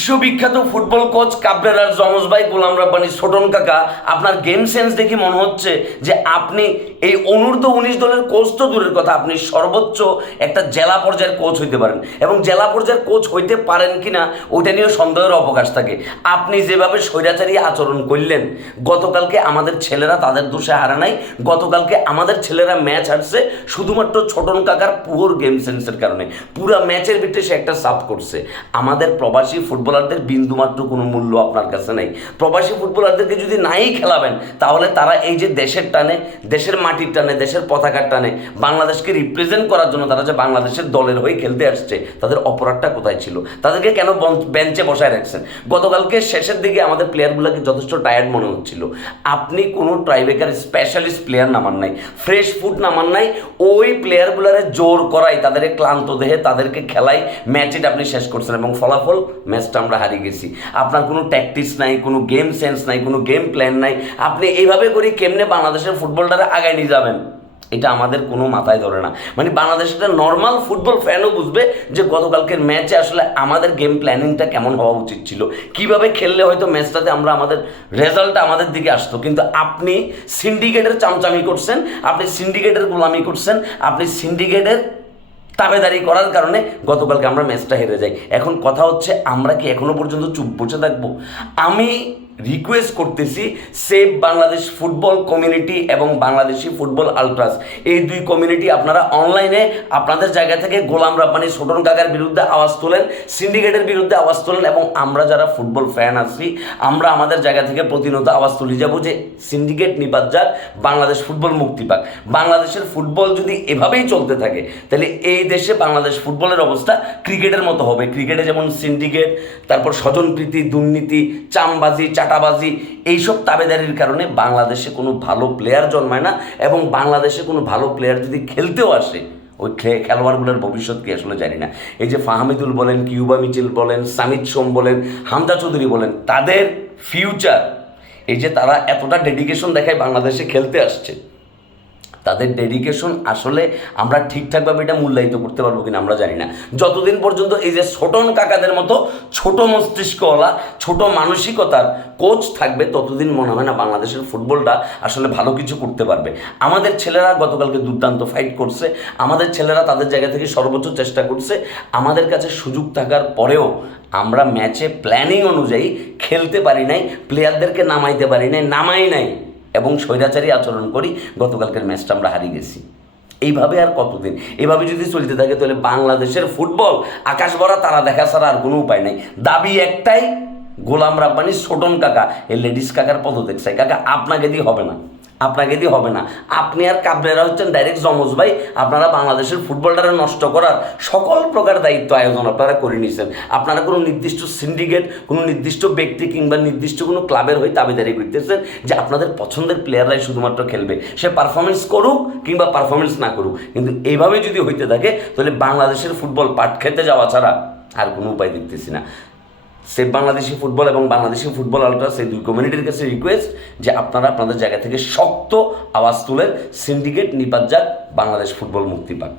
বিশ্ববিখ্যাত football coach কাবরেরার জমজ ভাই, গোলাম রাব্বানি ছোটন কাকা, আপনার গেম সেন্স দেখে মনে হচ্ছে যে আপনি এই অনূর্ধ্ব উনিশ দলের কোচ তো দূরের কথা, আপনি সর্বোচ্চ একটা জেলা পর্যায়ের কোচ হইতে পারেন। এবং জেলা পর্যায়ের কোচ হইতে পারেন কিনা, ওইটা নিয়ে সন্দেহের অবকাশ থাকে। আপনি যেভাবে স্বৈরাচারী আচরণ করলেন, গতকালকে আমাদের ছেলেরা তাদের দোষে হারা নাই, গতকালকে আমাদের ছেলেরা ম্যাচ হারছে শুধুমাত্র ছোটন কাকার পুয়োর গেম সেন্সের কারণে। পুরা ম্যাচের ভিতরে সে একটা সাপ করছে। আমাদের প্রবাসী ফুটবলারদের বিন্দুমাত্র কোনো মূল্য আপনার কাছে নেই। প্রবাসী ফুটবলারদেরকে যদি নাই খেলাবেন, তাহলে তারা এই যে দেশের টানে, দেশের মাটির টানে, দেশের পতাকার টানে, বাংলাদেশকে রিপ্রেজেন্ট করার জন্য তারা যে বাংলাদেশের দলের হয়ে খেলতে আসছে, তাদের অপরাধটা কোথায় ছিল? তাদেরকে কেন বেঞ্চে বসায় রাখছেন? গতকালকে শেষের দিকে আমাদের প্লেয়ারগুলোকে যথেষ্ট টায়ার্ড মনে হচ্ছিল। আপনি কোনো ট্রাইবেকার স্পেশালিস্ট প্লেয়ার নামান নাই। ফ্রেশ ফুড নামান নাই। ওই প্লেয়ারগুলোরে জোর করাই তাদের ক্লান্ত দেহে, তাদেরকে খেলাই ম্যাচটা আপনি শেষ করছেন এবং ফলাফল ম্যাচটা আমরা হারিয়ে গেছি। আপনার কোনো ট্যাকটিক্স নাই, কোনো গেম সেন্স নাই, কোনো গেম প্ল্যান নাই। আপনি এইভাবে করে কেমনে বাংলাদেশের ফুটবলটারে আগায় নিয়ে যাবেন? এটা আমাদের কোনো মাথায় ধরে না। মানে বাংলাদেশের নর্মাল ফুটবল ফ্যানও বুঝবে যে গতকালকের ম্যাচে আসলে আমাদের গেম প্ল্যানিংটা কেমন হওয়া উচিত ছিল। কীভাবে খেললে হয়তো ম্যাচটাতে আমরা আমাদের রেজাল্টটা আমাদের দিকে আসতো। কিন্তু আপনি সিন্ডিকেটের চামচামি করছেন, আপনি সিন্ডিকেটের গোলামি করছেন, আপনি সিন্ডিকেটের তাবেদারি করার কারণে গতকালকে আমরা ম্যাচটা হেরে যাই। এখন কথা হচ্ছে, আমরা কি এখনও পর্যন্ত চুপ বসে থাকব? আমি রিকোয়েস্ট করতেছি সেভ বাংলাদেশ ফুটবল কমিউনিটি এবং বাংলাদেশি ফুটবল আলট্রাস এই দুই কমিউনিটি আপনারা অনলাইনে আপনাদের জায়গা থেকে গোলাম রাব্বানি ছোটন কাকার বিরুদ্ধে আওয়াজ তোলেন সিন্ডিকেটের বিরুদ্ধে আওয়াজ তোলেন এবং আমরা যারা ফুটবল ফ্যান আছি, আমরা আমাদের জায়গা থেকে প্রতিনিয়ত আওয়াজ তুলে যাব যে সিন্ডিকেট নিপাত যাক, বাংলাদেশ ফুটবল মুক্তি পাক। বাংলাদেশের ফুটবল যদি এভাবেই চলতে থাকে, তাহলে এই দেশে বাংলাদেশ ফুটবলের অবস্থা ক্রিকেটের মতো হবে। ক্রিকেটে যেমন সিন্ডিকেট তারপর স্বজনপ্রীতি দুর্নীতি, চামবাজি চাটাবাজি এইসব তাবেদারির কারণে বাংলাদেশে কোনো ভালো প্লেয়ার জন্মায় না এবং বাংলাদেশে কোনো ভালো প্লেয়ার যদি খেলতেও আসে, ওই খেলোয়াড়গুলোর ভবিষ্যৎ কি আসলে জানি না। এই যে ফাহামিদুল বলেন, কিউবা মিচিল বলেন, সামিদ সোম বলেন হামদা চৌধুরী বলেন, তাদের ফিউচার এই যে তারা এতটা ডেডিকেশন দেখায় বাংলাদেশে খেলতে আসছে। তাদের ডেডিকেশন আসলে আমরা ঠিকঠাকভাবে এটা মূল্যায়িত করতে পারব কিনা আমরা জানি না। যতদিন পর্যন্ত এই যে ছোটন কাকাদের মতো ছোট মস্তিষ্কওয়ালা, ছোট মানসিকতার কোচ থাকবে, ততদিন মনে হয় না বাংলাদেশের ফুটবলটা আসলে ভালো কিছু করতে পারবে। আমাদের ছেলেরা গতকালকে দুর্দান্ত ফাইট করছে। আমাদের ছেলেরা তাদের জায়গা থেকে সর্বোচ্চ চেষ্টা করছে। আমাদের কাছে সুযোগ থাকার পরেও আমরা ম্যাচে প্ল্যানিং অনুযায়ী খেলতে পারি নাই প্লেয়ারদেরকে নামাইতে পারি নাই, নামাই নাই। এবং স্বৈরাচারী আচরণ করি, গতকালকের ম্যাচটা আমরা হারিয়ে গেছি। এইভাবে আর কতদিন? এভাবে যদি চলতে থাকে, তাহলে বাংলাদেশের ফুটবল, আকাশ ভরা, তারা দেখা ছাড়া আর কোনো উপায় নাই। দাবি একটাই, গোলাম রাব্বানি ছোটন কাকা, এই লেডিস কাকার পদত্যাগ চাই। কাকা, আপনাকে দিয়ে হবে না। আপনাকে দিয়ে হবে না। আপনি আর কাবরেরা হচ্ছেন ডাইরেক্ট জমজ ভাই, আপনারা বাংলাদেশের ফুটবলটারে নষ্ট করার সকল প্রকার দায়িত্ব আয়োজন আপনারা করে নিয়েছেন আপনারা কোনো নির্দিষ্ট সিন্ডিকেট কোনো নির্দিষ্ট ব্যক্তি কিংবা নির্দিষ্ট কোনো ক্লাবের হয়ে দাবিদারি করতেছেন যে আপনাদের পছন্দের প্লেয়াররাই শুধুমাত্র খেলবে। সে পারফরমেন্স করুক কিংবা পারফরমেন্স না করুক। কিন্তু এইভাবে যদি হইতে থাকে, তাহলে বাংলাদেশের ফুটবল পাট খেতে যাওয়া ছাড়া আর কোনো উপায় দেখতেছি না। সেভ বাংলাদেশি ফুটবল এবং বাংলাদেশি ফুটবল আলট্রাস সেই দুই কমিউনিটির কাছে রিকোয়েস্ট যে আপনারা আপনাদের জায়গা থেকে শক্ত আওয়াজ তুলেন সিন্ডিকেট নিপাত যাক বাংলাদেশ ফুটবল মুক্তি পাক।